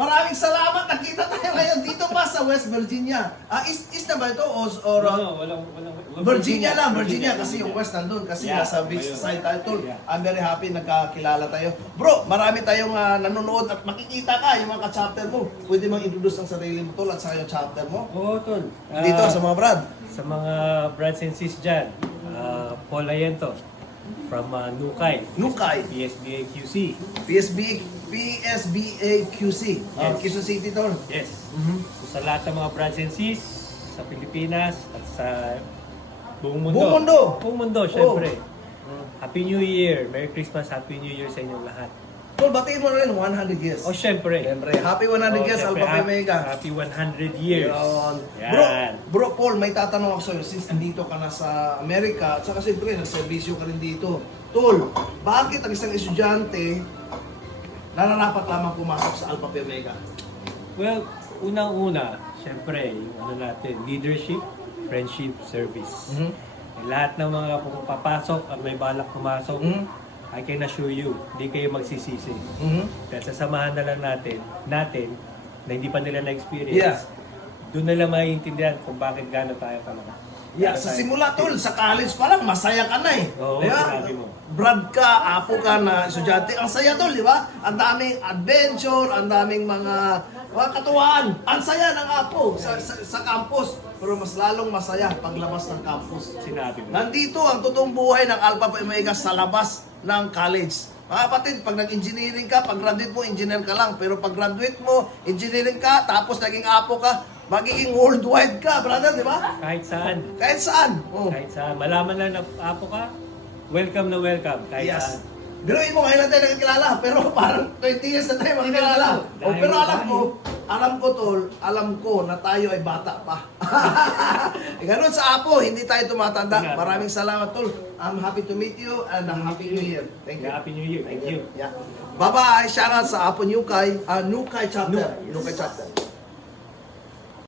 Maraming salamat. Nakita tayo ngayon dito pa sa West Virginia. East na ba ito? Or walang Virginia lang, Virginia. Kasi yung West nandun. Kasi Yeah, nasa beach ayun. side tayo, tol. Yeah. I'm very happy nagkakilala tayo. Bro, marami tayong nanonood at makikita ka yung mga ka-chapter mo. Pwede mang introduce ang sarili mo, tol, at sa yung chapter mo. Oo, tol. Dito sa mga brad. Sa mga brads and sis dyan, Paul Ayento from Nukay, Nukay, PSBA QC. PSBA QC. Yes. Quezon City, tol. Yes. Mhm. So, sa lahat ng mga brads and sis sa Pilipinas at sa buong mundo. Buong mundo. Buong mundo, syempre. Happy New Year. Merry Christmas, Happy New Year sa inyong lahat. Tol, batiin mo na rin 100 years. Oh, syempre. Siyempre, happy 100 years, syempre, Alpha Phi Omega. Happy 100 years. Yun. Yan. Bro, Paul, may tatanong ako sa'yo. Since andito ka na sa Amerika, at saka siyempre, nagservisyo ka rin dito. Tol, bakit ang isang estudyante nararapat lamang pumasok sa Alpha Phi Omega? Well, unang-una, syempre, yung ano natin, leadership, friendship, service. Lahat ng mga pumapasok at may balak pumasok, I can assure you, hindi kayo magsisisi. Dahil sasamahan na lang natin na hindi pa nila na-experience. Yeah. Doon nila maiintindihan kung bakit gano'n tayo talaga. Yeah, sa simula, Tol, sa college pa lang, masaya ka na eh. Oo, Di ba? sinabi mo. Brad ka, apo ka na estudyante. Ang saya, Tol, di ba? Ang daming adventure, ang daming mga katuwaan. Ang saya ng apo sa campus. Pero mas lalong masaya paglabas ng campus. Sinabi mo. Nandito ang totoong buhay ng Alpha Phi Omega sa labas ng college. Mga kapatid, pag nag-engineering ka, pag graduate mo, engineer ka lang. Pero pag graduate mo, engineering ka, tapos naging apo ka, magiging worldwide ka, brother, di ba? Kahit saan. Kahit saan. Oh. Kahit saan. Malaman lang na apo ka, welcome na welcome. Kahit Yes. saan. Biruin mo, ngayon lang tayo nagkakilala, pero parang 20 years na tayo magkakilala. Oh, pero alam ko, Tol, alam ko na tayo ay bata pa. Ganun sa apo, hindi tayo tumatanda. Maraming salamat, Tol. I'm happy to meet you and a happy new year. Thank you. Happy New Year. Thank you. Yeah. Bye-bye. Shout out sa Apo Nukay. Nukay chapter. Nukay chapter.